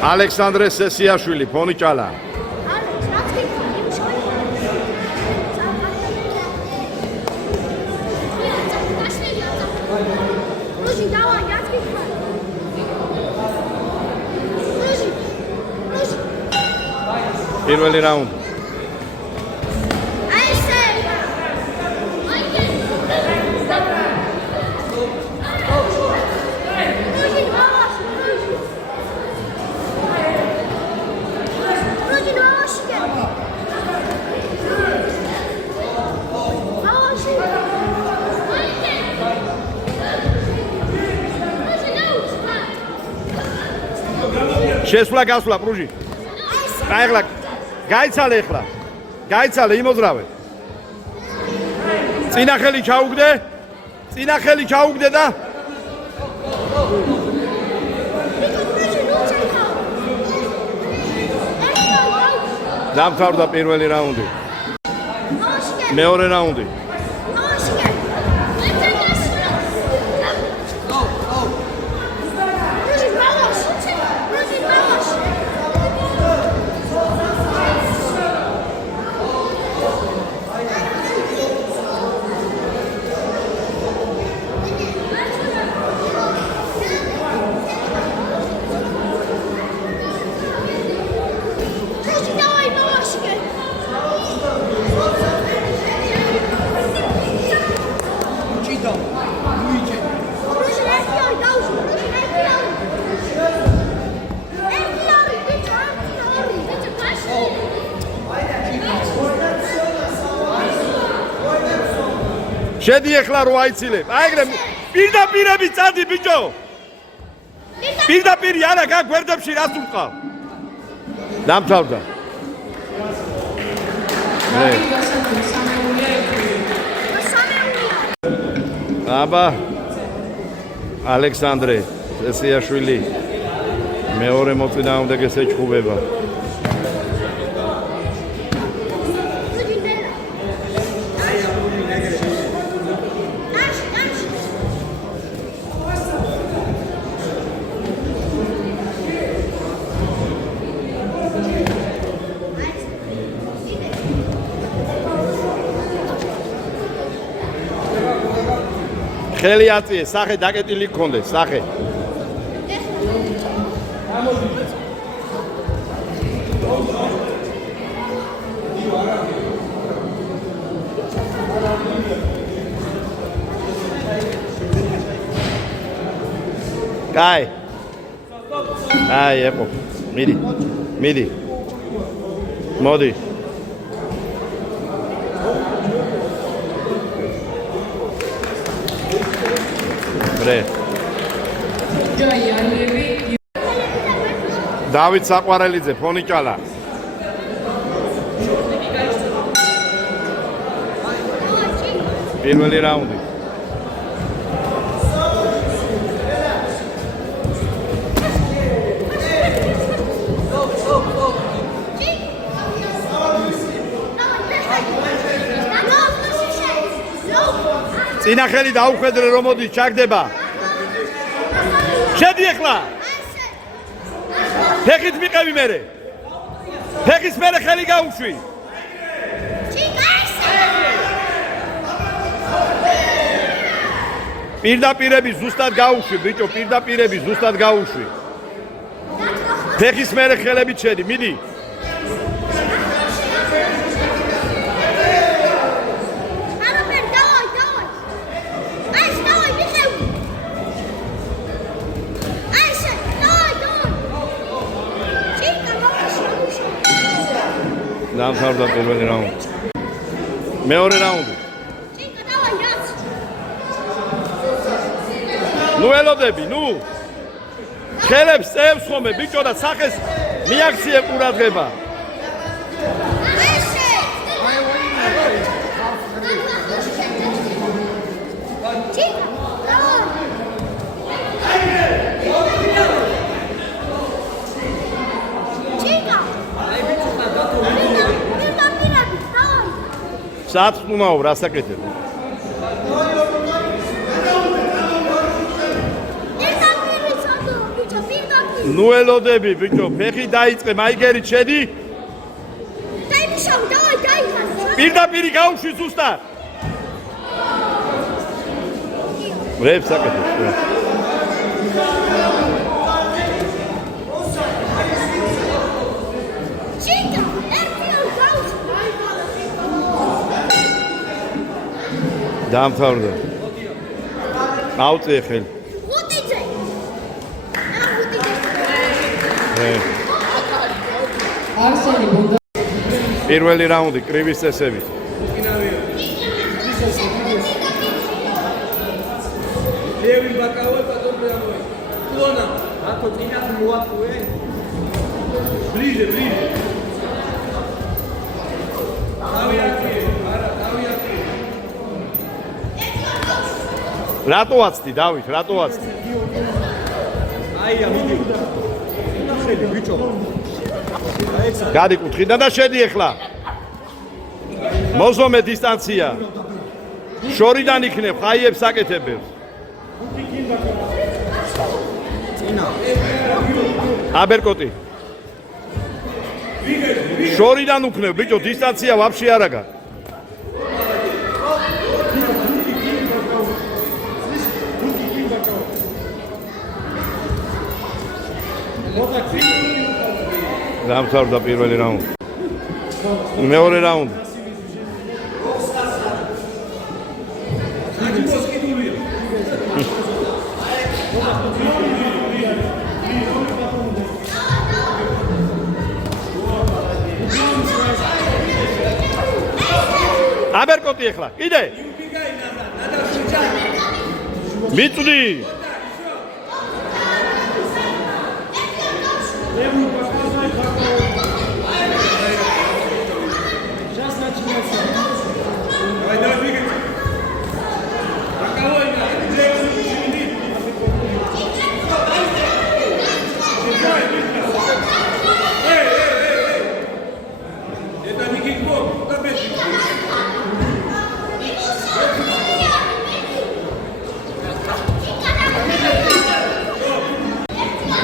ალექსანდრე სესიაშვილი, ფონიჭალა. პირველი რაუნდი. შესვლა გასვლა პრუჟი. აიღლა გაიცალე ახლა. გაიცალე იმოძრავე. წინა ხელი ჩაუგდე. წინა ხელი ჩაუგდე და დამთავრდა პირველი რაუნდი. მეორე რაუნდი. შედი ახლა რო აიცილებ. აიგრე პირდაპირები წადი ბიჭო. პირდაპირი არა გა გვერდებში რას უყავ. დამთავრდა. აბა ალექსანდრე სესიაშვილი მეორე მოწინააღმდეგე ეჩხუბება. ხელი აწიე, სახე დაკეტილი გქონდეს, სახე. კაი. აი, ეყო. მიდი. მიდი. მოდი. დავით საყვარელიძე, ფონიჭალა. პირველი რაუნდი. წინა ხელი დაუხედრე რომ მოდის ჩაგდება. შედი ახლა. ფეხით მიყევი მერე. ფეხის მერე ხელი გაუშვი. პირდაპირები ზუსტად გაუშვი, ბიჭო, პირდაპირები ზუსტად გაუშვი. ფეხის მერე ხელებით შედი, მიდი. დამთავრდა პირველი რაუნდი. მეორე რაუნდი. ნუ ელოდები, ნუ. ხელებს წევს ხომე, ბიჭო და სახეს მიაქციე ყურადღება. Saat numau, rasa ketir. ნუ ელოდები ბიჭო, ფეხი დაიწყე, მაიგერი შედი. დაიმშავ, დაი. პირდაპირი გაუშვი ზუსტად. ვრებს საკეთებს. ჩიკა, ერთიო გაუშვ. დამთავრდა. აუწიე ხელი. ხუთიძე. არსენი ბუნდა პირველი რაუნდი კრივის წესებით. ლევი ბაკავე პატრონი. ლონა, აკო წინათ მოაკვე. ბლიჟე. რატო აცდი დავით, რატო აცდი? აია მიდი. შედი ბიჭო. გადიკუთხიდა და შედი ახლა. მოზომე დისტანცია. შორიდან იქნებ, ხაიებს აკეთებებს. აბერკოტი. შორიდან უქნებ, ბიჭო, დისტანცია ვაფშე არ აგა. დამთავრდა პირველი რაუნდი. მეორე რაუნდი. აბერკოტი ახლა, კიდე. მიწვდი.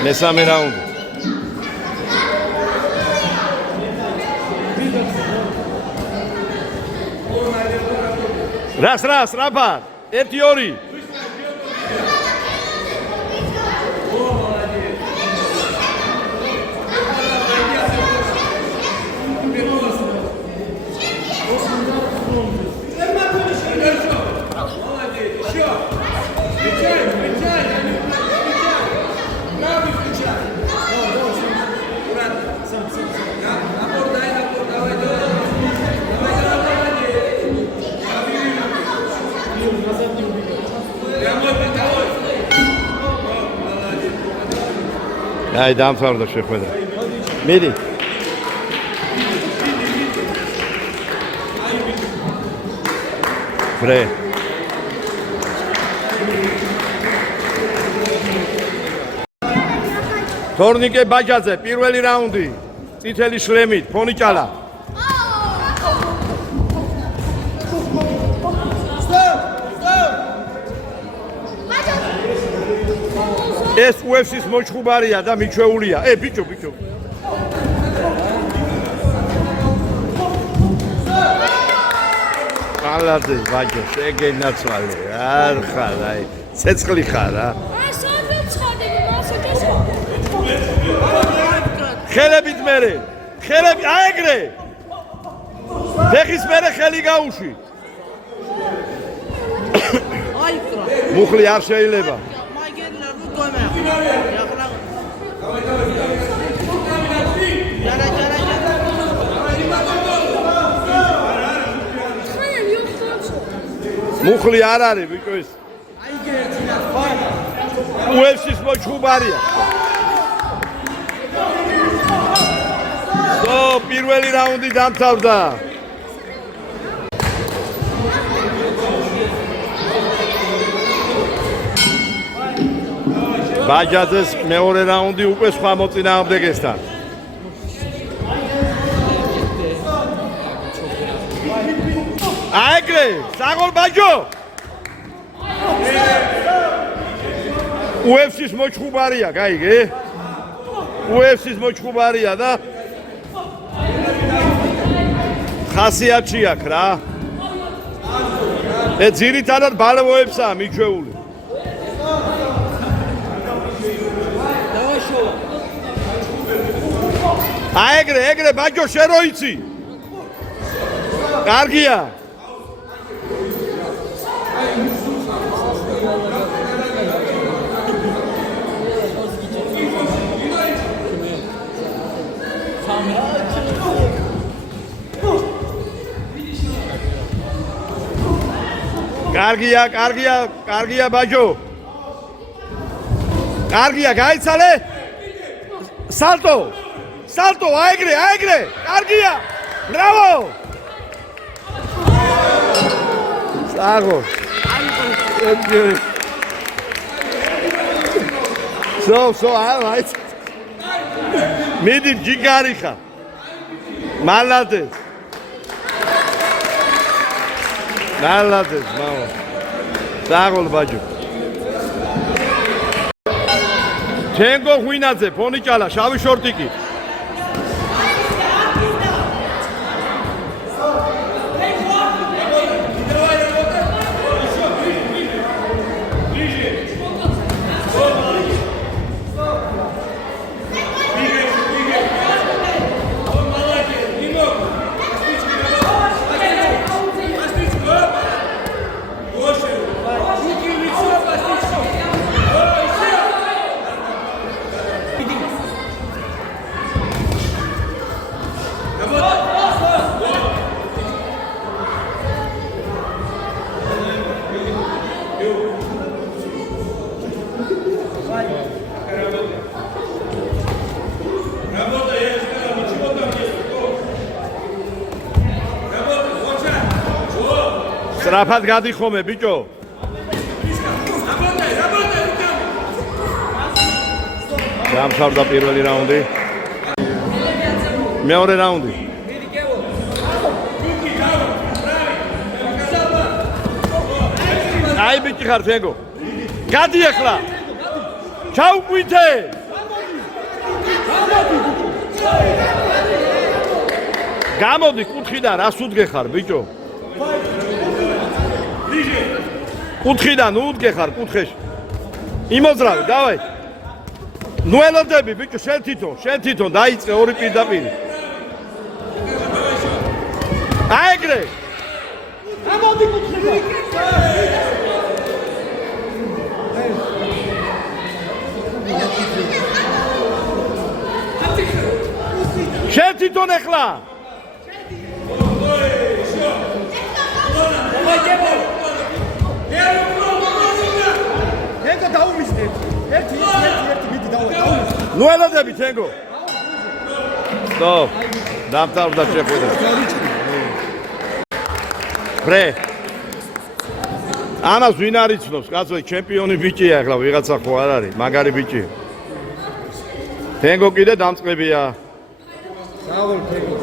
მესამე რაუნდი. რას, რაბარ? 1-2. აი დამთავრდა შეხვედრა. მიდი. ბრე. თორნიკე ბაჯაძე, პირველი რაუნდი. წითელი შლემით, ფონიჭალა. ეს UFC-ის მოჩხუბარია და მიჩვეულია. ბიჭო. ალაძე ბაჭო, შეგენაცვალე. არ ხარ, აი, ცეცხლი ხარ, რა. ხელებით მერე. ხელები აეგრე. ფეხის მერე ხელი გაუშვი. აიკრა. მუხლი არ შეიძლება. მუხლი არ არის ბიჭო ეს. UFC-ის მოჩხუბარია. პირველი რაუნდი დამთავრდა. ბაჯაძეს მეორე რაუნდი უკვე სხვა მოწინააღმდეგესთან. აეგრე, საგოლ ბაჯო. UFC-ის მოჩხუბარია, გაიგე? UFC-ს მოჩხუბარია და ხასიათში აქვს რა. ძირითადად ბალვოებსაა მიჩვეული. ეგრე ბაჯო შენ რო იცი. კარგია. კარგია ბაჯო. კარგია, გაიცალე? სალტო, აეგრე. კარგია. ბრავო. საღო. სო, აიც. მიდი ჯიგარი ხა. მალადეს, მამა. საღოლ ბაჯო. თენგო ღვინაძე, ფონიჭალა, შავი შორტიკი. სრაფად გადიხომე ბიჭო. დამთავრდა პირველი რაუნდი. მეორე რაუნდი. აი ბიჭი ხარ თენგო. გადი ახლა. ჩაუყვითე. გამოდი კუთხიდან, რას უდგეხარ ბიჭო? კუთხიდან უდგეხარ კუთხეში. იმოძრავი, დავაი. ნუ ელოდები ბიჭო, შენ თვითონ დაიწყე ორი პირდაპირი. აეგრე. გამოდი კუთხიდან. შენ თვითონ ახლა. თენგო დაუმისდე. ერთი მიდი დაუმისდე. ნუ ელოდები თენგო. სტოპ. დამთავრდა შეხვედრა. ბრე. ამას ვინ არ იცნობს, კაცო, ჩემპიონი ბიჭია ახლა, ვიღაცა ხო არ არის, მაგარი ბიჭი. თენგო კიდე დამწყებია. საღოლ თენგო.